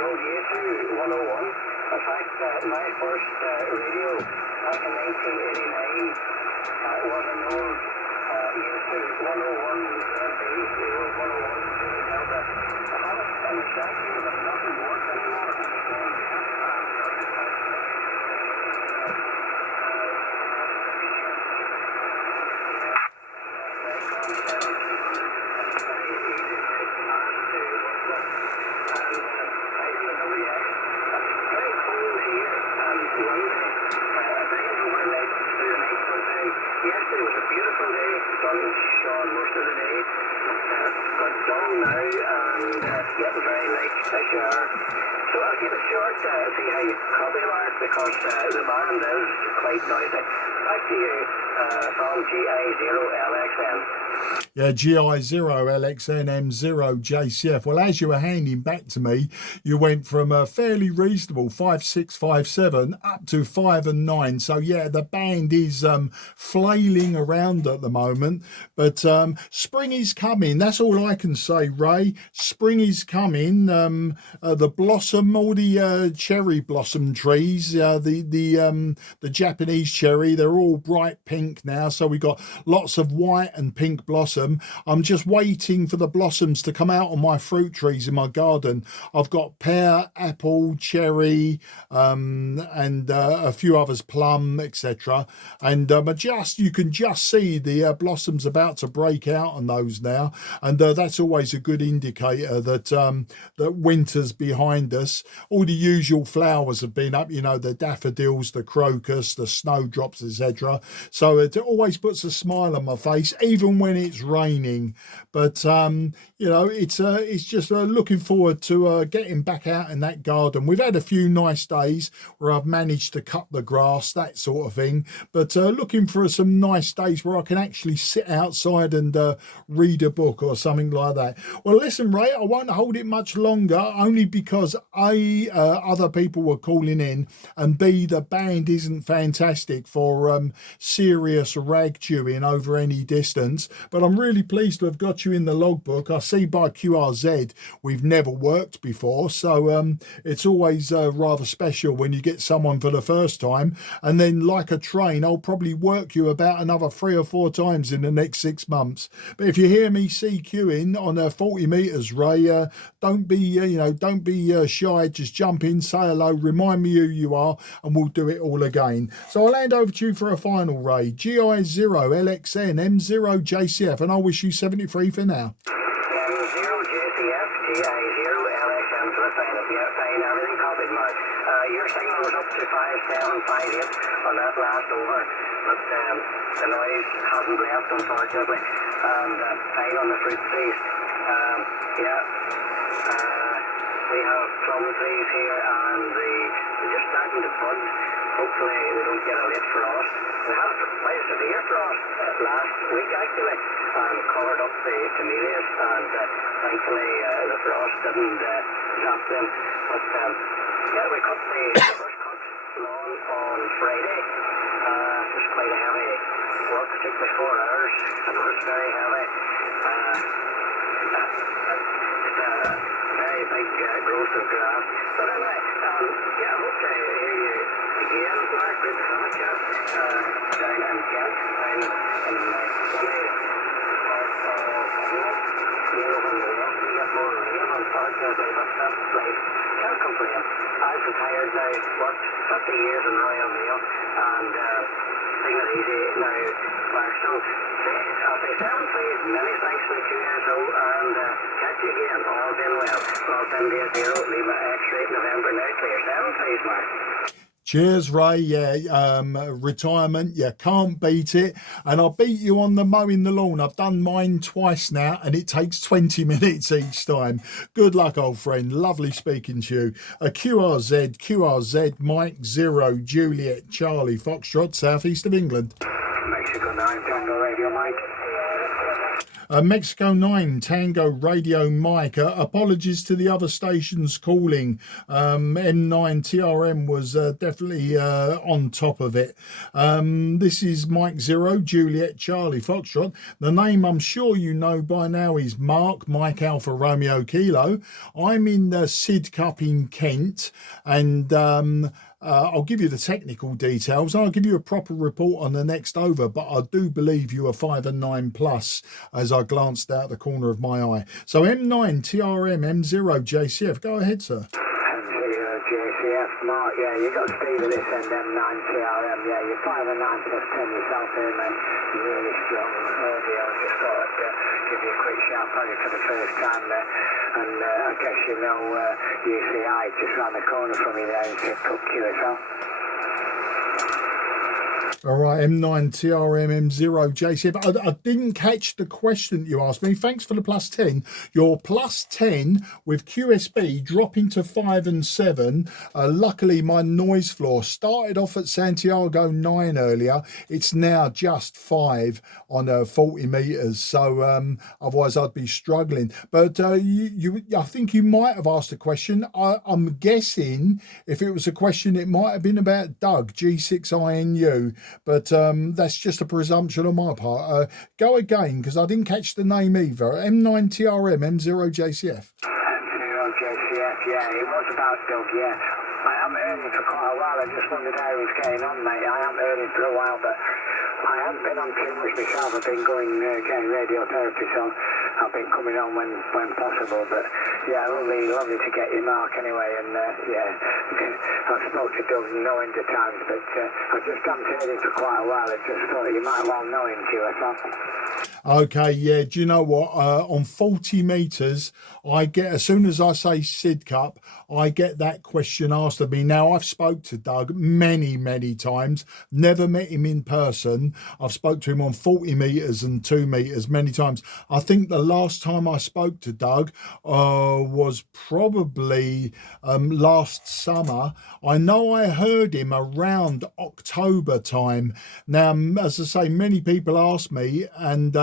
old Yaesu 101. In fact, my first radio back in 1989 was an old Yaesu 101 MB, the old 101 Delta. I have it in the shack here, but it doesn't work anymore. Yesterday was a beautiful day, sun shone most of the day, got dull now and getting very late this year. So I'll keep it short, see how you copy, Mark, because the band is quite noisy. Back to you from GI0LXN. Yeah, GI0 LXN M0 JCF. Well, as you were handing back to me, you went from a fairly reasonable 5657 up to 5 and 9. So yeah, the band is flailing around at the moment, but spring is coming. That's all I can say, Ray. Spring is coming. The blossom, all the cherry blossom trees, the Japanese cherry, they're all bright pink now. So we got lots of white and pink blossom. I'm just waiting for the blossoms to come out on my fruit trees in my garden. I've got pear, apple, cherry, and a few others, plum, etc. And you can just see the blossoms about to break out on those now, and that's always a good indicator that that winter's behind us. All the usual flowers have been up, you know, the daffodils, the crocus, the snowdrops, etc. So it always puts a smile on my face, even when it's raining. But you know, it's just looking forward to getting back out in that garden. We've had a few nice days where I've managed to cut the grass, that sort of thing, but looking for some nice days where I can actually sit outside and read a book or something like that. Well, listen, Ray, I won't hold it much longer, only because A, other people were calling in, and B, the band isn't fantastic for serious rag chewing over any distance. But I'm really pleased to have got you in the logbook. I see by QRZ we've never worked before, so it's always rather special when you get someone for the first time, and then like a train, I'll probably work you about another 3 or 4 times in the next 6 months. But if you hear me CQing on 40 meters, Ray, don't be shy. Just jump in, say hello, remind me who you are, and we'll do it all again. So I'll hand over to you for a final, Ray. GI0 LXN M0 JCF, and I wish you 73 for now. M0 JCF, GI0 LXN for the final. Yeah, fine, everything copied, Mark. Your signal was up to 5758 on that last over, but the noise hasn't left, unfortunately. And fine on the fruit trees. Yeah. We have plum trees here, and they're just starting to bud. Hopefully we don't get a late frost. We had quite a severe frost last week, actually, and covered up the camellias, and thankfully the frost didn't zap them. But yeah, we cut the first cut lawn on Friday. It was quite a heavy work. It took me 4 hours. It was very heavy. Very big growth of grass. But anyway, yeah, I hope to hear you again, Mark. Good to have a chat down in Kent. I'm in my sunny part of England. When the weather we get more rain, unfortunately, but that's life. Can't complain. I've retired now, worked 50 years in Royal Mail, and take it easy now, Mark. So, I'll say 7 please, many thanks for the 2 years old, and catch you again, all been well. Well, 10-0, Lima X-ray, November, now clear. 7 please, Mark. Cheers, Ray. Yeah, retirement, you can't beat it. And I beat you on the mowing the lawn. I've done mine twice now, and it takes 20 minutes each time. Good luck, old friend. Lovely speaking to you. QRZ, Mike 0, Juliet, Charlie, Foxtrot, southeast of England. Mexico 9, Tango Radio, Mike. Mexico 9, Tango Radio Mike. Apologies to the other stations calling. M9 TRM was definitely on top of it. This is Mike 0, Juliet Charlie Foxtrot. The name I'm sure you know by now is Mark, Mike Alpha Romeo Kilo. I'm in the Sid Cup in Kent, and I'll give you the technical details. I'll give you a proper report on the next over, but I do believe you are 5 and 9 plus as I glanced out the corner of my eye. So M9 TRM M0 JCF, go ahead, sir. M0 JCF, Mark, yeah, you got Steve at this end, M9 TRM, yeah, you're 5 and 9 plus 10 yourself here, mate. Really strong audio. Just thought I'd give you a quick shout, probably for the first time there. And I guess you know UCI just round the corner from me there in Sid Cup QSL. All right, M9 TRM M0 JCF. I didn't catch the question you asked me. Thanks for the plus 10. You're plus 10 with QSB dropping to 5 and 7. Luckily, my noise floor started off at Santiago 9 earlier. It's now just 5 on 40 meters. So otherwise, I'd be struggling. But I think you might have asked a question. I'm guessing if it was a question, it might have been about Doug, G6INU. But that's just a presumption on my part. Go again, because I didn't catch the name either. M9 TRM, M0 JCF. M0 JCF, yeah, it was about Doug, yeah. I haven't heard him for quite a while. I just wondered how he was getting on, mate. I haven't heard him for a while, but I haven't been on too much myself. I've been going, getting radiotherapy, so I've been coming on when possible. But yeah, lovely to get your Mark anyway. And yeah, I've spoke to Doug no end of times, but I just haven't heard him for quite a while. I just thought you might well know him, QSL. Okay, yeah, do you know what? On 40 meters, I get, as soon as I say Sid Cup, I get that question asked of me. Now, I've spoke to Doug many times, never met him in person. I've spoke to him on 40 meters and 2 meters many times. I think the last time I spoke to Doug was probably last summer. I know I heard him around October time. Now, as I say, many people ask me, and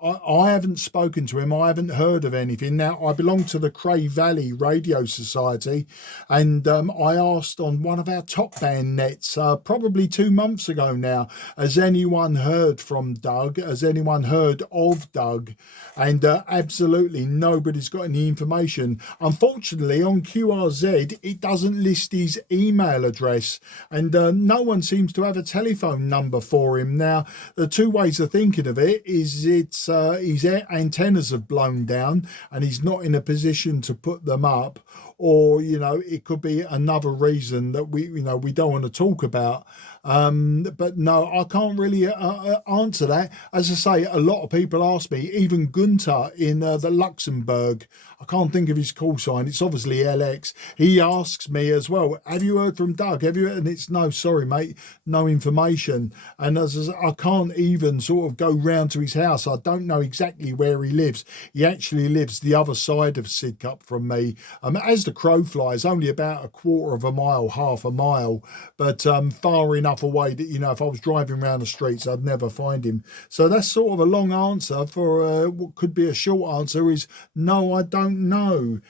I haven't spoken to him. I haven't heard of anything. Now, I belong to the Cray Valley Radio Society, and I asked on one of our top band nets probably 2 months ago now, has anyone heard from Doug? Has anyone heard of Doug? And absolutely nobody's got any information. Unfortunately, on QRZ, it doesn't list his email address, and no one seems to have a telephone number for him. Now, the two ways of thinking of it is it's his antennas have blown down and he's not in a position to put them up, or it could be another reason that we don't want to talk about. But no, I can't really answer that. As I say, a lot of people ask me, even Gunter in the Luxembourg, I can't think of his call sign, it's obviously LX, he asks me as well, have you heard from Doug? Have you? And it's no, sorry mate, no information. And as I can't even sort of go round to his house. I don't know exactly where he lives. He actually lives the other side of Sidcup from me. As the crow flies, only about a quarter of a mile, half a mile, but far enough away that if I was driving around the streets, I'd never find him. So that's sort of a long answer for what could be a short answer is no, I don't know.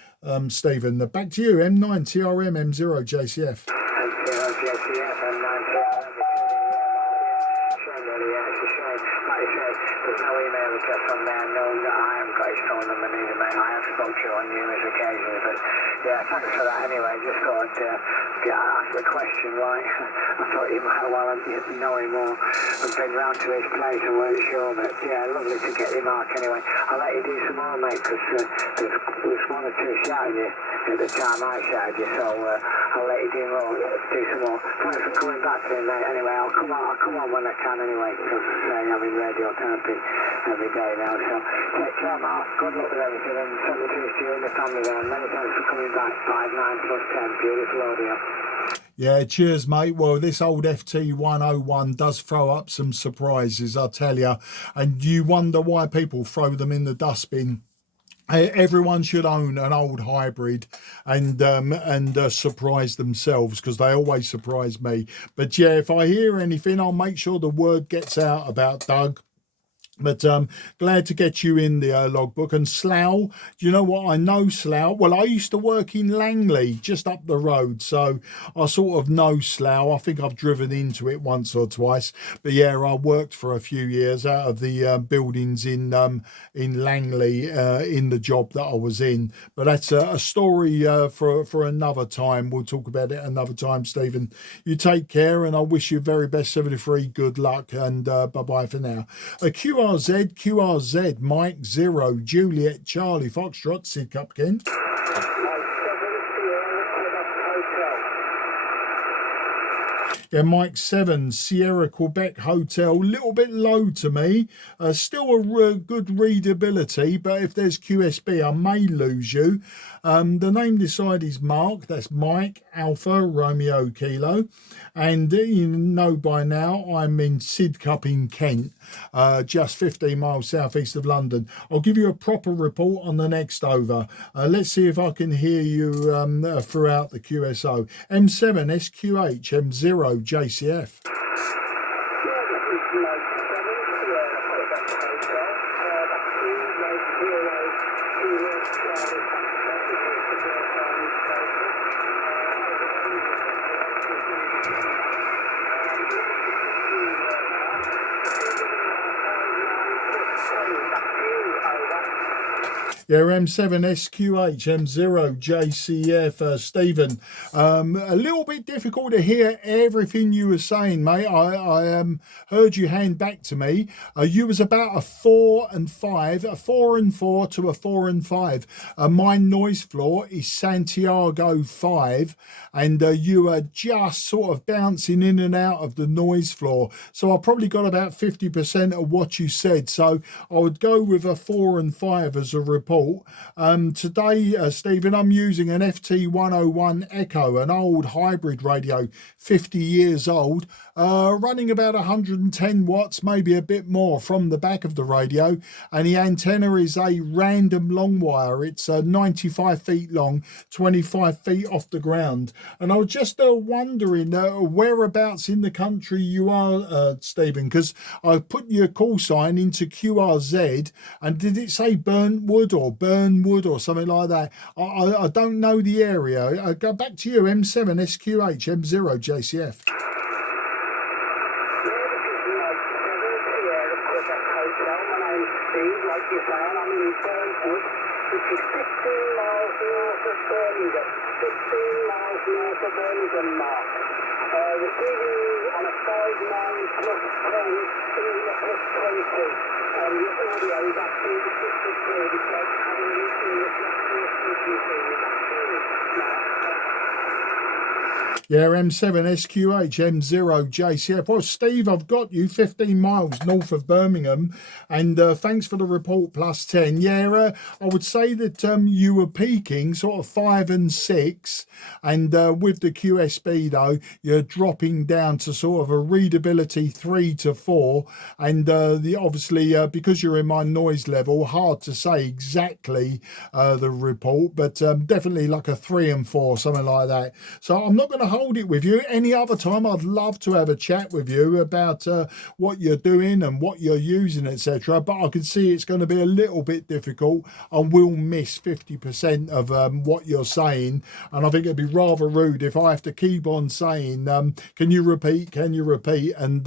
Stephen, back to you. M9 TRM M0 JCF. M0 JCF, M9 TRM. Shame really, yeah, it's a shame. Like you say, there's no email address on there. No, I haven't got his phone number neither, mate. I have spoken to you on numerous occasions, but yeah, thanks for that anyway. Just thought I'd ask the question, right? I thought you might well knowing more and been round to his place and weren't sure, but yeah, lovely to get your mark anyway. I'll let you do some more, mate, because there was one or two shouting you at the time I shouted you, so I'll let you do some more. Thanks for coming back to me, mate. Anyway, I'll come on when I can anyway, because I'm in radiotherapy every day now, so take care, Mark. Good luck with everything, and something to you and the family there. Many thanks for coming back. 5, 9 plus 10, beautiful audio. Yeah, cheers, mate. Well, this old FT101 does throw up some surprises, I tell you, and you wonder why people throw them in the dustbin. Everyone should own an old hybrid and surprise themselves, because they always surprise me. But yeah, if I hear anything, I'll make sure the word gets out about Doug. But glad to get you in the logbook. And Slough, do you know what? I know Slough. Well, I used to work in Langley, just up the road, so I sort of know Slough. I think I've driven into it once or twice. But yeah, I worked for a few years out of the buildings in Langley in the job that I was in. But that's a story for another time. We'll talk about it another time, Stephen. You take care, and I wish you very best 73. Good luck, and bye-bye for now. QRZ, Mike 0, Juliet, Charlie, Foxtrot, Sid Cupkin. Yeah, Mike 7, Sierra Quebec Hotel, little bit low to me. Still a good readability, but if there's QSB, I may lose you. The name decide is Mark. That's Mike Alpha Romeo Kilo. And you know by now I'm in Sidcup in Kent, just 15 miles southeast of London. I'll give you a proper report on the next over. Let's see if I can hear you throughout the QSO. M7 SQH M0 JCF. Yeah, M7 SQH M0 JCF, Stephen. A little bit difficult to hear everything you were saying, mate. I heard you hand back to me. You was about a 4 and 5, a 4 and 4 to a 4 and 5. My noise floor is Santiago 5, and you are just sort of bouncing in and out of the noise floor. So I probably got about 50% of what you said. So I would go with a 4 and 5 as a report. Today, Stephen, I'm using an FT101 Echo, an old hybrid radio, 50 years old, running about 110 watts, maybe a bit more from the back of the radio. And the antenna is a random long wire. It's 95 feet long, 25 feet off the ground. And I was just wondering whereabouts in the country you are, Stephen, because I put your call sign into QRZ, and did it say Burntwood or something like that? I don't know the area. Go back to you, M7 SQH M0 JCF. Which is 15 miles north of Birmingham, 15 miles north of Birmingham, Mark. Receiving on a 5-9 plus 10 in the plus 20. The audio is absolutely crystal clear, despite having used this national frequency. Is that true, Mark? Yeah, M7 SQH M0 JCF. Well, Steve, I've got you 15 miles north of Birmingham, and thanks for the report, plus 10. Yeah, I would say that you were peaking sort of 5 and 6, and with the QSB though, you're dropping down to sort of a readability 3 to 4, and obviously because you're in my noise level, hard to say exactly the report, but definitely like a 3 and 4, something like that. So I'm not going to hold it with you. Any other time, I'd love to have a chat with you about what you're doing and what you're using, etc. But I can see it's going to be a little bit difficult. I will miss 50% of what you're saying, and I think it'd be rather rude if I have to keep on saying, can you repeat, and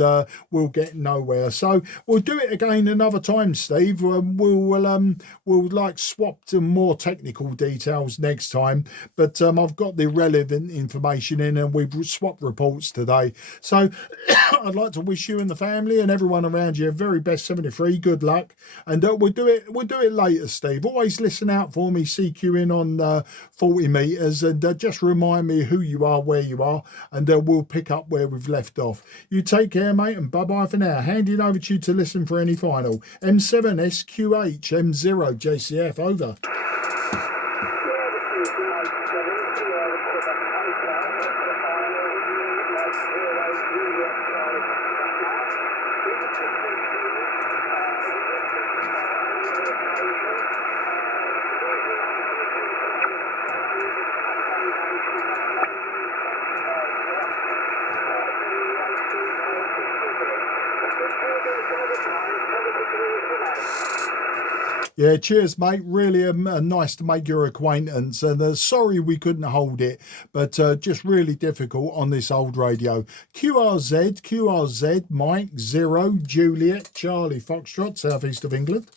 we'll get nowhere. So we'll do it again another time, Steve. We'll like swap to more technical details next time, but I've got the relevant information in, and we've swapped reports today. So I'd like to wish you and the family and everyone around you very best 73. Good luck, and we'll do it later, Steve. Always listen out for me CQing on 40 meters, and just remind me who you are, where you are, and we'll pick up where we've left off. You take care, mate, and bye-bye for now. Handing over to you to listen for any final. M7SQH M0 JCF, over. Yeah, cheers, mate. Really nice to make your acquaintance. And sorry we couldn't hold it, but just really difficult on this old radio. QRZ, Mike 0, Juliet, Charlie Foxtrot, southeast of England.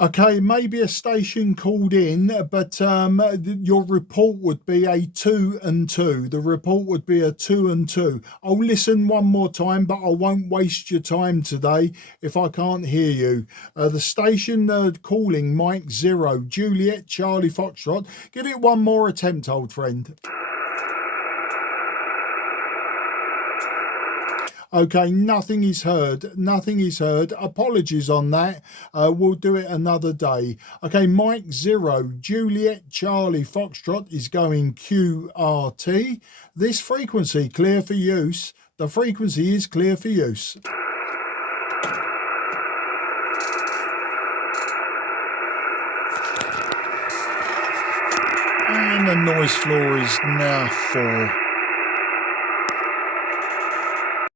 Okay, maybe a station called in, but your report would be a 2 and 2. The report would be a 2 and 2. I'll listen one more time, but I won't waste your time today if I can't hear you. The station calling Mike 0, Juliet, Charlie Foxtrot. Give it one more attempt, old friend. Okay, nothing is heard. Apologies on that. We'll do it another day. Okay, Mike 0, Juliet, Charlie Foxtrot is going QRT. This frequency clear for use. The frequency is clear for use. And the noise floor is now 4.